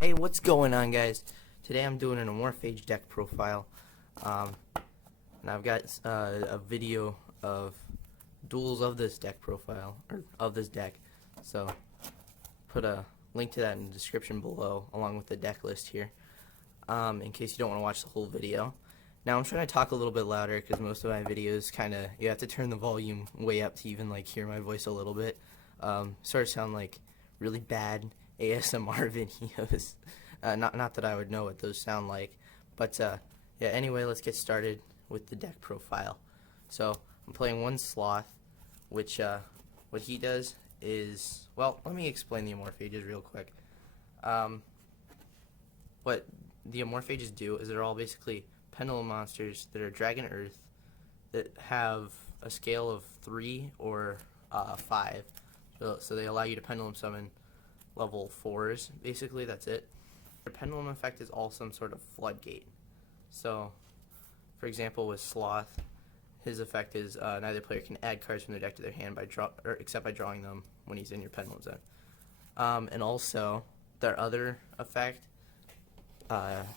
Hey, what's going on, guys? Today I'm doing an Amorphage deck profile, and I've got a video of duels of this deck profile, or of this deck, so put a link to that in the description below, along with the deck list here, in case you don't want to watch the whole video. Now I'm trying to talk a little bit louder, because most of my videos you have to turn the volume way up to even, hear my voice a little bit. Sort of sound like really bad ASMR videos. Not that I would know what those sound like, but yeah. Anyway, let's get started with the deck profile. So I'm playing one Sloth, which what he does is, well, let me explain the Amorphages real quick. What the Amorphages do is they're all basically Pendulum monsters that are Dragon Earth that have a scale of 3 or 5. So they allow you to Pendulum summon level 4s, basically. That's it. Their Pendulum effect is all some sort of floodgate. So, for example, with Sloth, his effect is neither player can add cards from their deck to their hand except by drawing them when he's in your Pendulum zone. And also, their other effect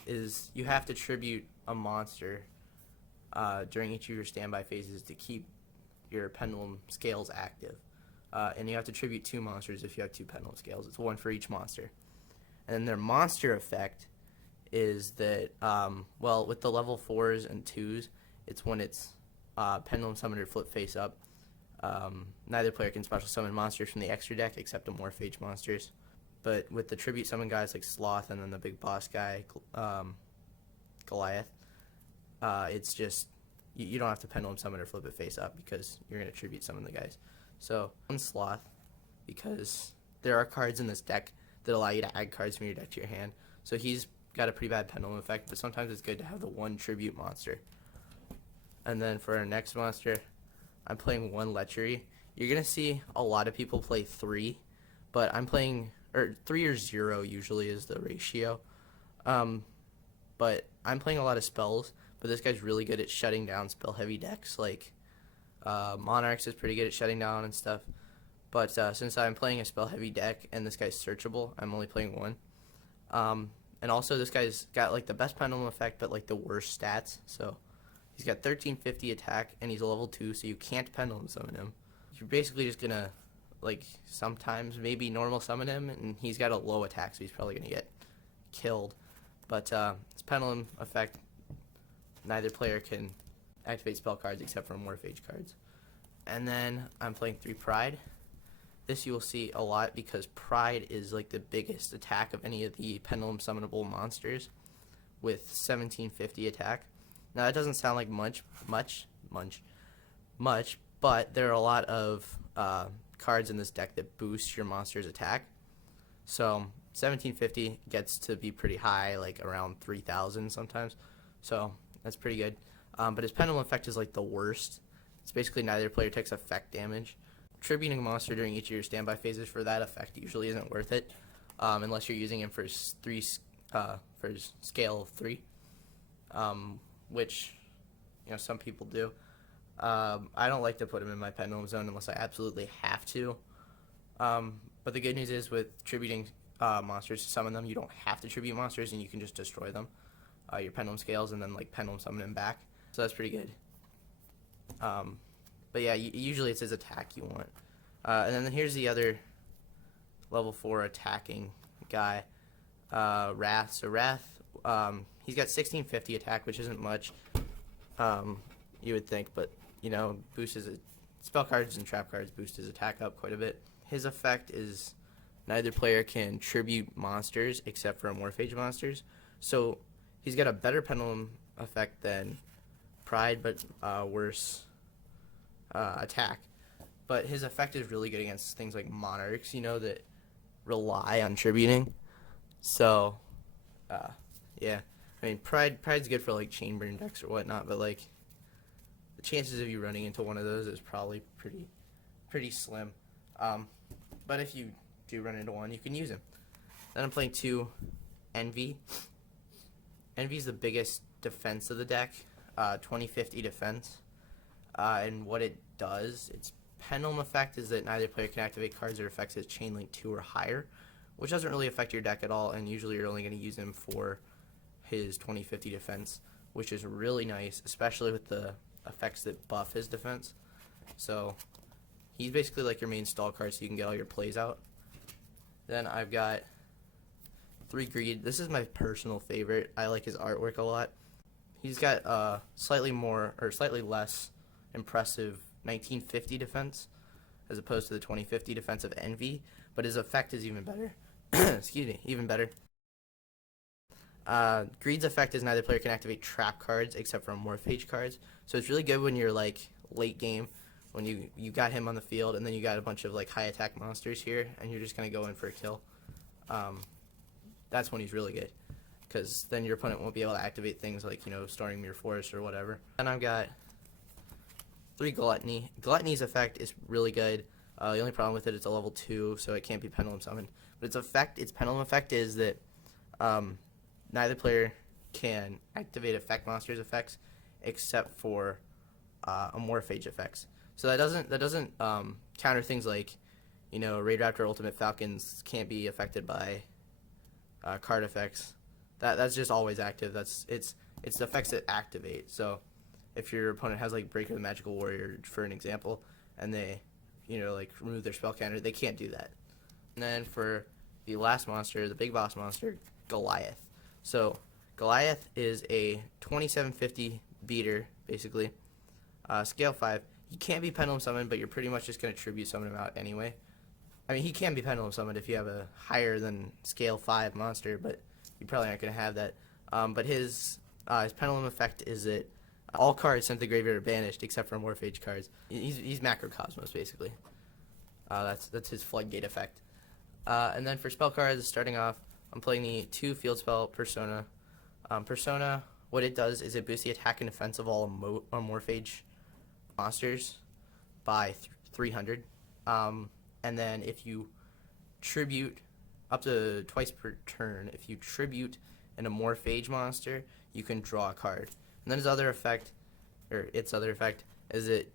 is you have to tribute a monster during each of your standby phases to keep your Pendulum scales active. And you have to tribute 2 monsters if you have 2 Pendulum scales. It's 1 for each monster. And then their monster effect is that, well, with the level 4s and 2s, it's when it's Pendulum summoned or flip face up. Neither player can special summon monsters from the extra deck except Amorphage monsters. But with the tribute summon guys like Sloth and then the big boss guy, Goliath, it's just, you don't have to Pendulum summon or flip it face up because you're going to tribute summon the guys. So, one Sloth, because there are cards in this deck that allow you to add cards from your deck to your hand. So he's got a pretty bad Pendulum effect, but sometimes it's good to have the one tribute monster. And then for our next monster, I'm playing one Lechery. You're going to see a lot of people play 3, but I'm playing, or 3 or 0 usually is the ratio. But I'm playing a lot of spells, but this guy's really good at shutting down spell-heavy decks, like Monarchs is pretty good at shutting down and stuff. But since I'm playing a spell-heavy deck and this guy's searchable, I'm only playing 1. And also this guy's got the best Pendulum effect, but the worst stats. So he's got 1350 attack and he's a level 2, so you can't Pendulum summon him. You're basically just gonna sometimes maybe normal summon him, and he's got a low attack, so he's probably gonna get killed. But his Pendulum effect, neither player can activate spell cards except for Amorphage cards. And then I'm playing 3 Pride. This you will see a lot because Pride is the biggest attack of any of the Pendulum summonable monsters with 1750 attack. Now that doesn't sound like much, but there are a lot of cards in this deck that boost your monster's attack. So 1750 gets to be pretty high, around 3000 sometimes. So that's pretty good. But his Pendulum effect is the worst. It's basically neither player takes effect damage. Tributing a monster during each of your standby phases for that effect usually isn't worth it, unless you're using him for his scale of 3, which some people do. I don't like to put him in my Pendulum zone unless I absolutely have to. But the good news is with tributing monsters to summon them, you don't have to tribute monsters and you can just destroy them, your Pendulum scales, and then Pendulum summon him back. So that's pretty good. But yeah, usually it's his attack you want. And then here's the other level 4 attacking guy, Wrath. So Wrath, he's got 1650 attack, which isn't much, you would think, but boosts his spell cards and trap cards boost his attack up quite a bit. His effect is neither player can tribute monsters except for Amorphage monsters. So he's got a better Pendulum effect than Pride, but worse attack. But his effect is really good against things like Monarchs, that rely on tributing. So yeah, I mean Pride's good for chain-burn decks or whatnot, but the chances of you running into one of those is probably pretty slim. But if you do run into one, you can use him. Then I'm playing 2 Envy. Envy's the biggest defense of the deck, 2050 defense. And what it does, its Pendulum effect is that neither player can activate cards or effects as chain link 2 or higher, which doesn't really affect your deck at all, and usually you're only going to use him for his 2050 defense, which is really nice, especially with the effects that buff his defense. So he's basically like your main stall card, so you can get all your plays out. Then I've got 3 Greed. This is my personal favorite. I like his artwork a lot. He's got slightly less impressive 1950 defense as opposed to the 2050 defense of Envy, but his effect is even better. Excuse me, even better. Greed's effect is neither player can activate trap cards except for Amorphage cards, so it's really good when you're like late game, when you got him on the field and then you got a bunch of like high attack monsters here and you're just gonna go in for a kill. That's when he's really good, because then your opponent won't be able to activate things like, you know, Storing Mirror Forest or whatever. And I've got 3 Gluttony. Gluttony's effect is really good. The only problem with it is a level 2, so it can't be Pendulum Summoned. But its Pendulum effect is that neither player can activate effect monsters effects except for Amorphage effects. So that doesn't counter things like, you know, Raid Raptor Ultimate Falcons can't be affected by card effects. That's just always active. It's the effects that activate. So if your opponent has like Breaker the Magical Warrior, for an example, and they, you know, like remove their spell counter, they can't do that. And then for the last monster, the big boss monster, Goliath. So Goliath is a 2750 beater, basically. Scale 5. He can't be Pendulum Summoned, but you're pretty much just going to Tribute Summon him out anyway. I mean, he can be Pendulum Summoned if you have a higher than Scale 5 monster, but you probably aren't going to have that. But his Pendulum effect is that all cards sent to the graveyard are banished except for Amorphage cards. He's Macrocosmos, basically. That's his Floodgate effect. And then for spell cards, starting off, I'm playing the 2 field spell Persona. Persona, what it does is it boosts the attack and defense of all Amorphage monsters by 300. And then if you tribute up to twice per turn, if you tribute an Amorphage monster, you can draw a card. And then its other effect is that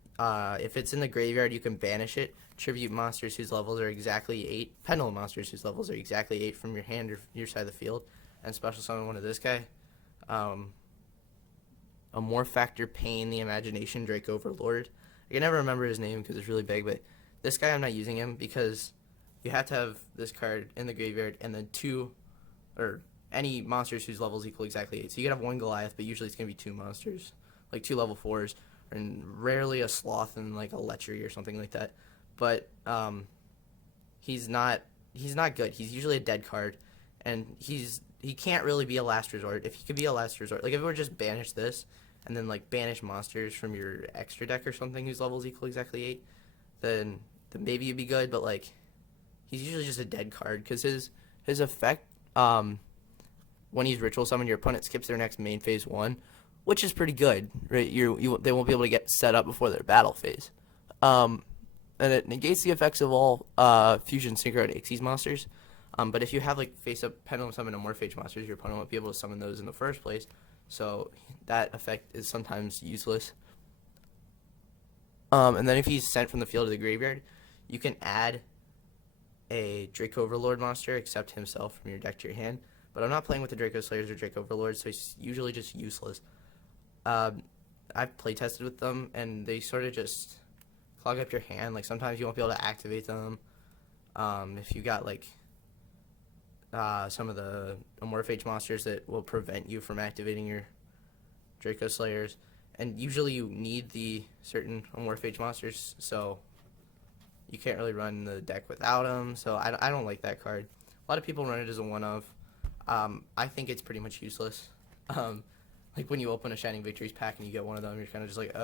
if it's in the graveyard, you can banish it. Tribute monsters whose levels are exactly 8. Pendulum monsters whose levels are exactly 8 from your hand or your side of the field. And special summon one of this guy. Amorphactor Pain, the Imagination Drake Overlord. I can never remember his name because it's really big, but this guy I'm not using him because you have to have this card in the graveyard and then 2 or any monsters whose levels equal exactly 8. So you can have 1 Goliath, but usually it's going to be 2 monsters, like 2 level 4s, and rarely a Sloth and like a Lechery or something like that. But he's not good. He's usually a dead card, and he can't really be a last resort. If he could be a last resort, like if it were just banish this and then like banish monsters from your extra deck or something whose levels equal exactly 8, then maybe you'd be good. But like he's usually just a dead card because his effect when he's ritual summoned, your opponent skips their next main phase 1, which is pretty good, right? They won't be able to get set up before their battle phase. And it negates the effects of all Fusion Synchro and Ixies monsters. But if you have like face-up Pendulum Summon Amorphage monsters, your opponent won't be able to summon those in the first place. So that effect is sometimes useless. And then if he's sent from the field to the graveyard, you can add a Drake Overlord monster, except himself, from your deck to your hand. But I'm not playing with the Draco Slayers or Drake Overlords, so he's usually just useless. I've playtested with them, and they sort of just clog up your hand. Like sometimes you won't be able to activate them. If you got like some of the Amorphage monsters that will prevent you from activating your Draco Slayers, and usually you need the certain Amorphage monsters, so you can't really run the deck without them. So I don't like that card. A lot of people run it as a one-of. I think it's pretty much useless. Like when you open a Shining Victories pack and you get one of them, you're kind of just like,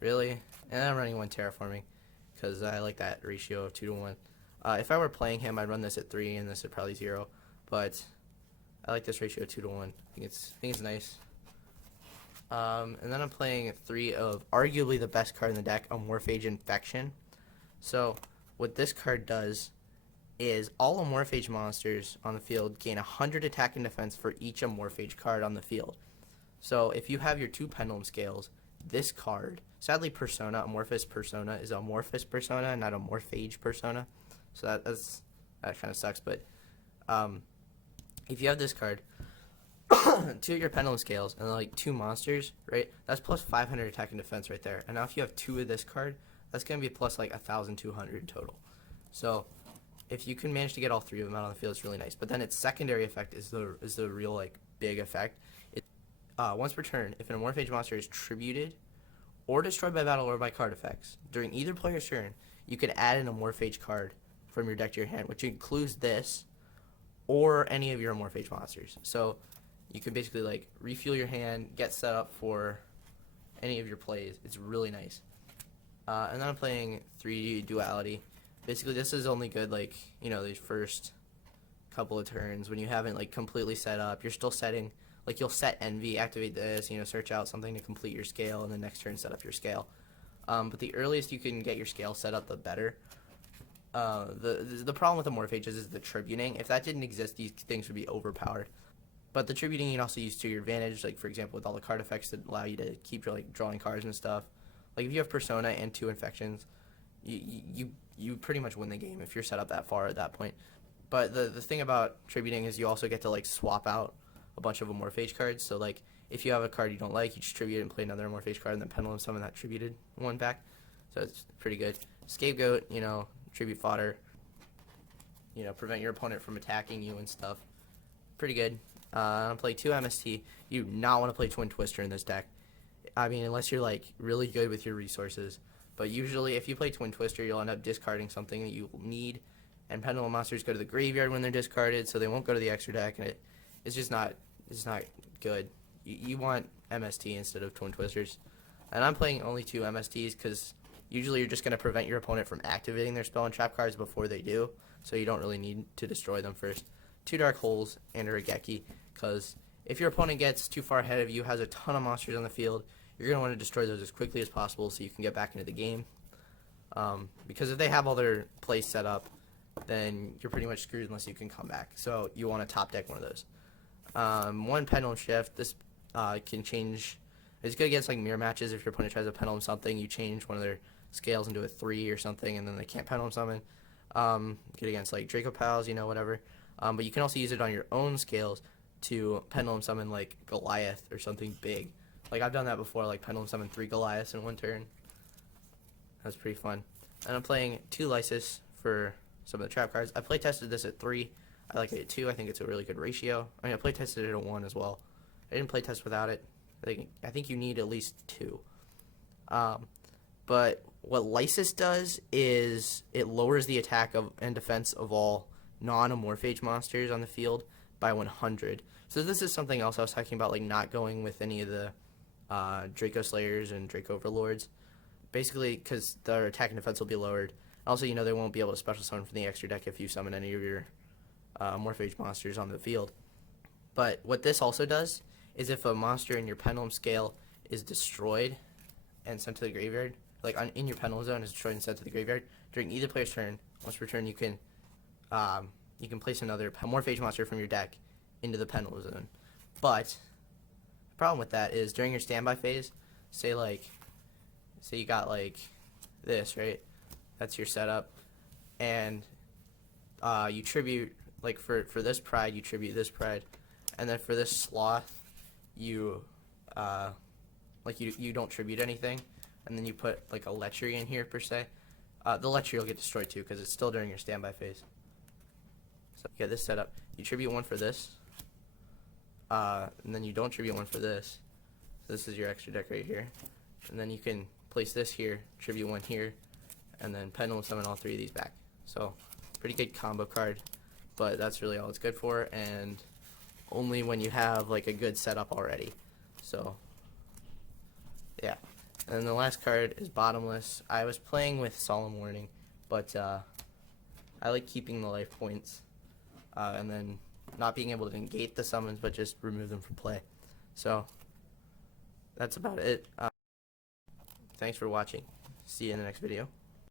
really? And I'm running 1 Terraforming because I like that ratio of 2 to 1. If I were playing him, I'd run this at 3 and this at probably 0. But I like this ratio of 2 to 1. I think it's nice. And then I'm playing 3 of arguably the best card in the deck, Amorphage Infection. So what this card does is all Amorphage monsters on the field gain 100 attack and defense for each Amorphage card on the field. So if you have your 2 Pendulum Scales, this card, sadly Persona, Amorphous Persona, is Amorphous Persona, not Amorphage Persona. So that kind of sucks. But if you have this card, 2 of your Pendulum Scales, and like 2 monsters, right? That's plus 500 attack and defense right there. And now if you have 2 of this card, that's going to be plus like 1,200 total. So if you can manage to get all 3 of them out on the field, it's really nice. But then its secondary effect is the real like big effect. Once per turn, if an Amorphage monster is tributed or destroyed by battle or by card effects during either player's turn, you can add an Amorphage card from your deck to your hand, which includes this or any of your Amorphage monsters. So you can basically like refuel your hand, get set up for any of your plays. It's really nice. And then I'm playing 3 Duality. Basically, this is only good like, you know, these first couple of turns when you haven't like completely set up. You're still setting, like you'll set Envy, activate this, you know, search out something to complete your scale, and then next turn set up your scale. But the earliest you can get your scale set up, the better. The problem with Amorphages is the tributing. If that didn't exist, these things would be overpowered. But the tributing you can also use to your advantage, like for example with all the card effects that allow you to keep like drawing cards and stuff. Like if you have Persona and 2 Infections, you pretty much win the game if you're set up that far at that point. But the thing about tributing is you also get to like swap out a bunch of Amorphage cards. So like if you have a card you don't like, you just tribute and play another Amorphage card and then Pendulum summon that tributed one back. So it's pretty good. Scapegoat, you know, tribute fodder, you know, prevent your opponent from attacking you and stuff. Pretty good. I'm playing 2 MST. You do not want to play Twin Twister in this deck. I mean, unless you're like really good with your resources. But usually if you play Twin Twister, you'll end up discarding something that you need. And Pendulum monsters go to the graveyard when they're discarded, so they won't go to the extra deck, and it's just not good. You want MST instead of Twin Twisters. And I'm playing only 2 MSTs because usually you're just going to prevent your opponent from activating their spell and trap cards before they do, so you don't really need to destroy them first. 2 Dark Holes and a Raigeki, because if your opponent gets too far ahead of you, has a ton of monsters on the field, you're going to want to destroy those as quickly as possible so you can get back into the game. Because if they have all their plays set up, then you're pretty much screwed unless you can come back. So you want to top deck one of those. 1 Pendulum Shift. This can change. It's good against like mirror matches. If your opponent tries to pendulum something, you change one of their scales into a 3 or something, and then they can't pendulum summon. Good against like Draco Pals, you know, whatever. But you can also use it on your own scales to pendulum summon like Goliath or something big. Like I've done that before, like pendulum summon 3 Goliaths in one turn. That's pretty fun. And I'm playing 2 Lysis for some of the trap cards. I play tested this at 3. I like it at 2. I think it's a really good ratio. I mean, I play tested it at 1 as well. I didn't play test without it. I think you need at least 2. But what Lysis does is it lowers the attack and defense of all non-Amorphage monsters on the field by 100. So this is something else I was talking about, like not going with any of the Draco Slayers and Draco Overlords. Basically, because their attack and defense will be lowered. Also, you know, they won't be able to special summon from the extra deck if you summon any of your Amorphage monsters on the field. But what this also does is if a monster in your Pendulum scale is destroyed and sent to the graveyard, like in your Pendulum zone is destroyed and sent to the graveyard, during either player's turn, once per turn, you can place another Amorphage monster from your deck into the Pendulum zone. But the problem with that is during your standby phase, say you got like this, right? That's your setup, and you tribute, like for this Pride, you tribute this Pride, and then for this Sloth, you you don't tribute anything, and then you put like a Lechery in here per se. The Lechery will get destroyed too because it's still during your standby phase. So you get this setup. You tribute 1 for this, and then you don't tribute 1 for this. So this is your extra deck right here, and then you can place this here, tribute 1 here, and then pendulum summon all 3 of these back. So pretty good combo card, but that's really all it's good for, and only when you have like a good setup already. So yeah. And then the last card is Bottomless. I was playing with Solemn Warning, but I like keeping the life points and then not being able to negate the summons, but just remove them from play. So that's about it. Thanks for watching. See you in the next video.